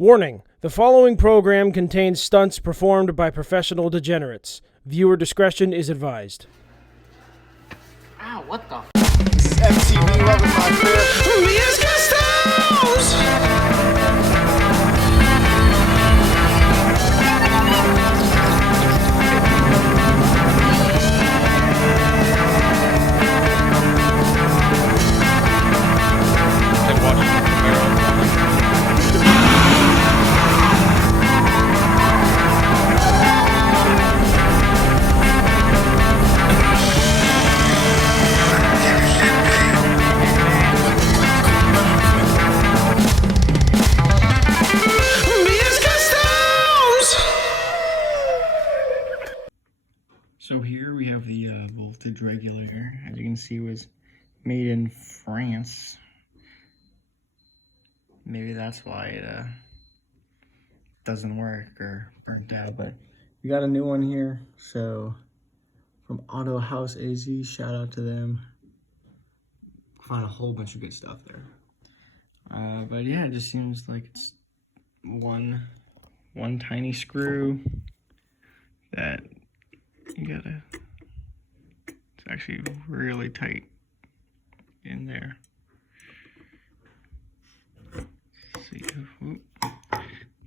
Warning, the following program contains stunts performed by professional degenerates. Viewer discretion is advised. Ow, what the? This is MTV Loving My So here we have the voltage regulator. As you can see, was made in France. Maybe that's why it doesn't work or burnt out. But we got a new one here. So from Auto House AZ, shout out to them. Found a whole bunch of good stuff there. But yeah, it just seems like it's one tiny screw that it's actually really tight in there. Let's see, whoop.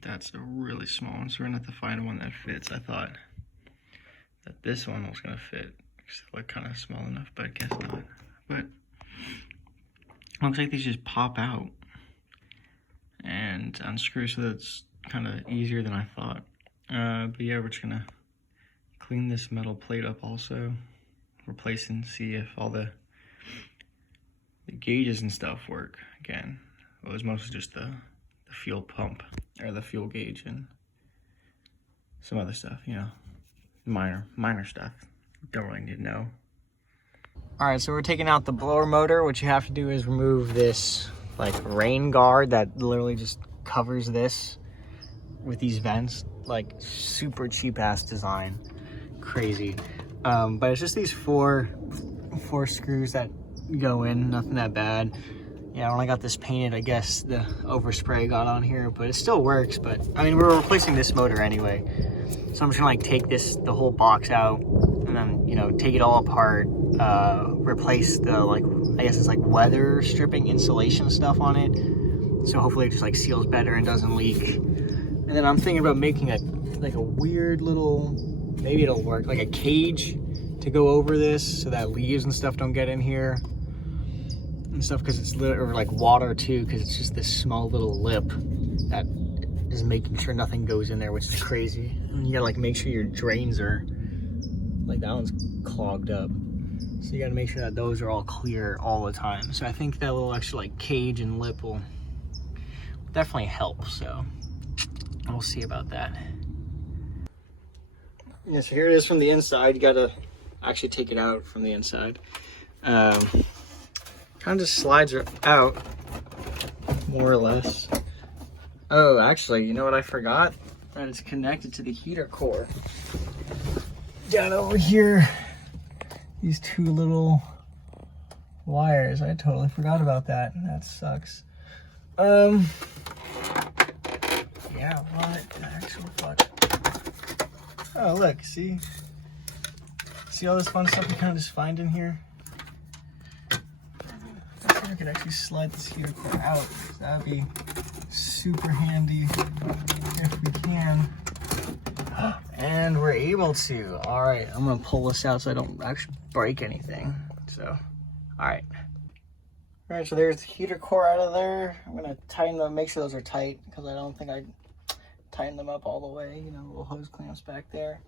That's a really small one, so we're gonna have to find one that fits. I thought that this one was gonna fit, it's like kind of small enough, but I guess not. But looks like these just pop out and unscrew, so that's kind of easier than I thought. But yeah, we're just gonna clean this metal plate up also, replace and see if all the gauges and stuff work again. Well, it was mostly just the fuel pump, or the fuel gauge, and some other stuff, you know, minor stuff. Don't really need to know. All right, so we're taking out the blower motor. What you have to do is remove this like rain guard that literally just covers this with these vents, like super cheap ass design. Crazy. But it's just these four screws that go in, nothing that bad. Yeah, when I got this painted, I guess the overspray got on here, but it still works. But I mean, we're replacing this motor anyway, so I'm just gonna like take the whole box out and then, you know, take it all apart, replace the, like, I guess it's like weather stripping insulation stuff on it, so hopefully it just like seals better and doesn't leak. And then I'm thinking about making a weird little, maybe it'll work, like a cage to go over this so that leaves and stuff don't get in here and stuff, because it's or like water too, because it's just this small little lip that is making sure nothing goes in there, which is crazy. And you gotta like make sure your drains are, like that one's clogged up, so you gotta make sure that those are all clear all the time. So I think that little extra like cage and lip will definitely help, so we'll see about that. Yeah, so here it is from the inside. You gotta actually take it out from the inside. Kind of just slides out, more or less. Oh, actually, you know what I forgot? That it's connected to the heater core. Down over here, these two little wires. I totally forgot about that. That sucks. Yeah, what the actual fuck? Oh, look, see all this fun stuff you kind of just find in here? I think I could actually slide this heater core out. That'd be super handy if we can. And we're able to. All right, I'm gonna pull this out so I don't actually break anything. So, all right. All right, so there's the heater core out of there. I'm gonna tighten them, make sure those are tight, because I don't think I tighten them up all the way. You know, little hose clamps back there.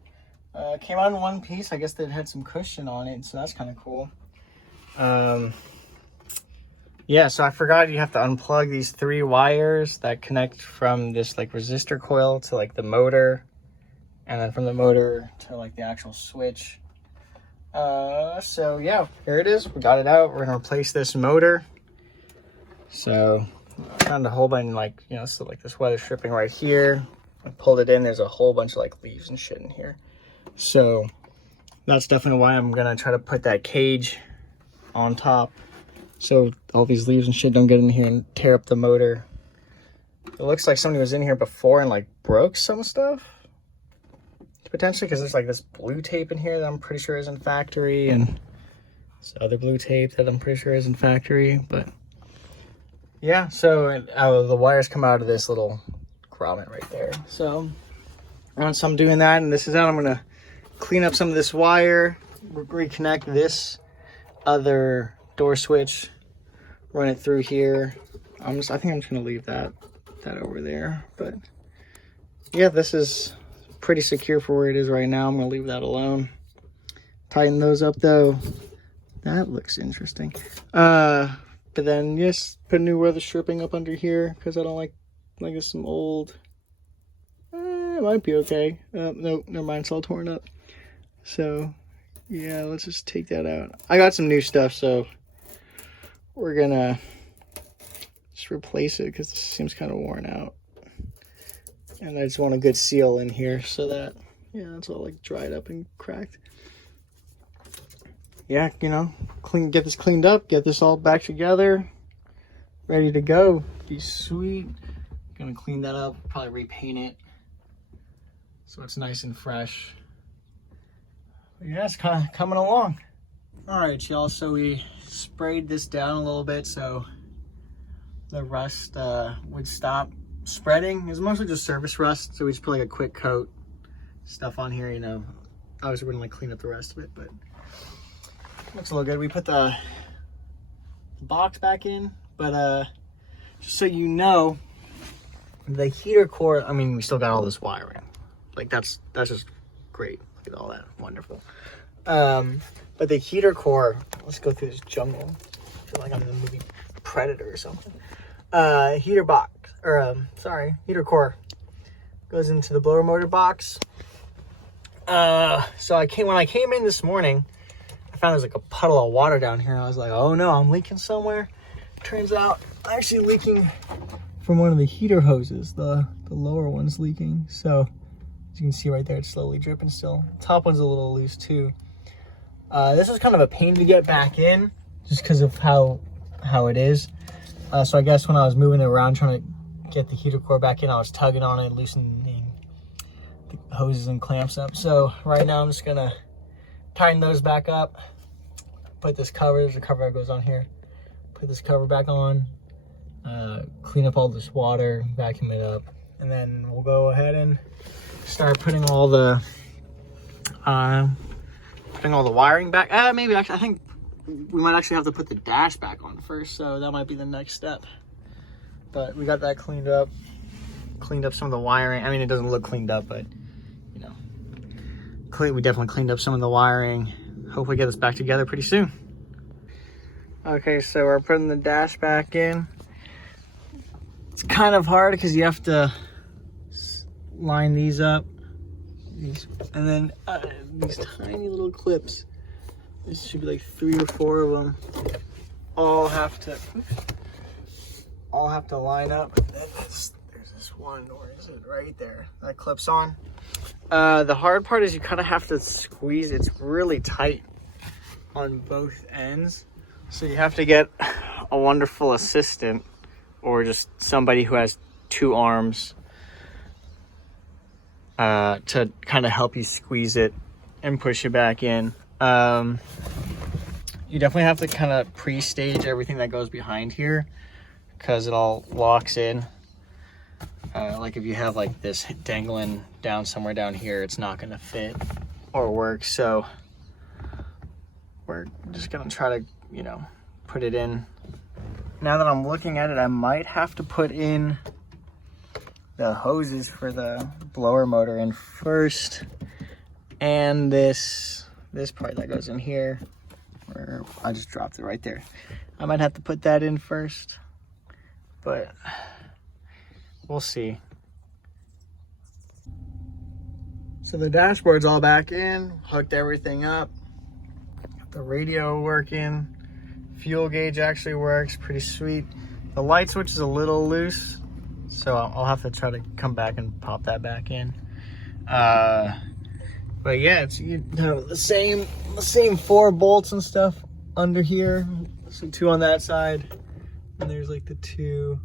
Came out in one piece. I guess that had some cushion on it, so that's kind of cool. Yeah, so I forgot you have to unplug these 3 wires that connect from this like resistor coil to like the motor, and then from the motor to like the actual switch. So yeah, here it is. We got it out. We're gonna replace this motor. So found a whole bunch, like, you know, so like this weather stripping right here. I pulled it in. There's a whole bunch of like leaves and shit in here. So that's definitely why I'm gonna try to put that cage on top, so all these leaves and shit don't get in here and tear up the motor. It looks like somebody was in here before and like broke some stuff. Potentially, because there's like this blue tape in here that I'm pretty sure isn't factory, and this other blue tape that I'm pretty sure isn't factory. But yeah, so the wires come out of this little grommet right there. So once I'm doing that and this is out, I'm gonna clean up some of this wire, reconnect this other door switch, run it through here. I think I'm just gonna leave that over there. But yeah, this is pretty secure for where it is right now. I'm gonna leave that alone. Tighten those up though. That looks interesting. But then yes, put new weather stripping up under here because I don't like this some old. It might be okay. Nope, never mind. It's all torn up. So yeah, let's just take that out. I got some new stuff, so we're gonna just replace it because this seems kind of worn out. And I just want a good seal in here so that, yeah, it's all like dried up and cracked. Yeah, you know, get this cleaned up, get this all back together, ready to go. Be sweet. Gonna clean that up, probably repaint it so it's nice and fresh. But yeah, it's kind of coming along. All right, y'all, so we sprayed this down a little bit so the rust would stop spreading. It's mostly just surface rust, so we just put like a quick coat stuff on here, you know. Obviously we're gonna like clean up the rest of it, but looks a little good. We put the box back in, but just so you know, the heater core, I mean, we still got all this wiring. Like that's just great. Look at all that, wonderful. But the heater core, let's go through this jungle. I feel like I'm in the movie Predator or something. Heater core goes into the blower motor box. So when I came in this morning, I found there's like a puddle of water down here. I was like, oh no, I'm leaking somewhere. Turns out I'm actually leaking from one of the heater hoses. The lower one's leaking. So as you can see right there, it's slowly dripping still. Top one's a little loose too. This was kind of a pain to get back in just because of how it is. So I guess when I was moving it around trying to get the heater core back in, I was tugging on it, loosening the hoses and clamps up. So right now I'm just gonna tighten those back up, put this cover, there's a cover that goes on here, put this cover back on, clean up all this water, vacuum it up, and then we'll go ahead and start putting all the wiring back. Maybe actually, I think we might actually have to put the dash back on first, so that might be the next step. But we got that cleaned up some of the wiring. I mean, it doesn't look cleaned up, but you know, we definitely cleaned up some of the wiring. Hopefully get this back together pretty soon. Okay, so we're putting the dash back in. It's kind of hard because you have to line these up, and then these tiny little clips. This should be like 3 or 4 of them. All have to line up. There's this one, or is it right there? That clips on. The hard part is you kind of have to squeeze. It's really tight on both ends. So you have to get a wonderful assistant or just somebody who has 2 arms to kind of help you squeeze it and push it back in. You definitely have to kind of pre-stage everything that goes behind here because it all locks in. Like if you have like this dangling down somewhere down here, it's not gonna fit or work. So we're just gonna try to, you know, put it in. Now that I'm looking at it, I might have to put in the hoses for the blower motor in first, and this part that goes in here, where I just dropped it right there. I might have to put that in first, but we'll see. So the dashboard's all back in, hooked everything up, got the radio working, fuel gauge actually works, pretty sweet. The light switch is a little loose, so I'll have to try to come back and pop that back in. But yeah, it's, you know, the same 4 bolts and stuff under here. So 2 on that side, and there's like the 2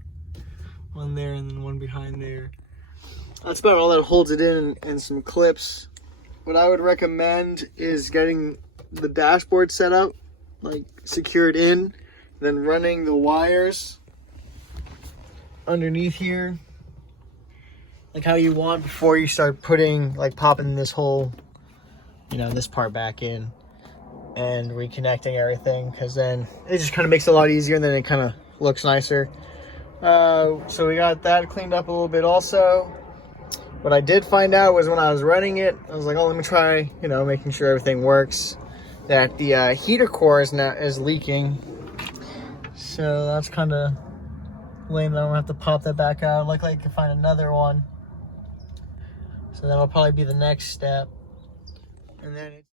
one there, and then one behind there. That's about all that holds it in, and some clips. What I would recommend is getting the dashboard set up, like secured in, then running the wires underneath here, like how you want, before you start putting, like popping this whole, this part back in and reconnecting everything, because then it just kind of makes it a lot easier, and then it kind of looks nicer. So we got that cleaned up a little bit also. What I did find out was when I was running it, I was like, oh, let me try, making sure everything works, that the heater core is leaking. So that's kind of lame that I'm gonna have to pop that back out. Luckily I can find another one. So that'll probably be the next step. And then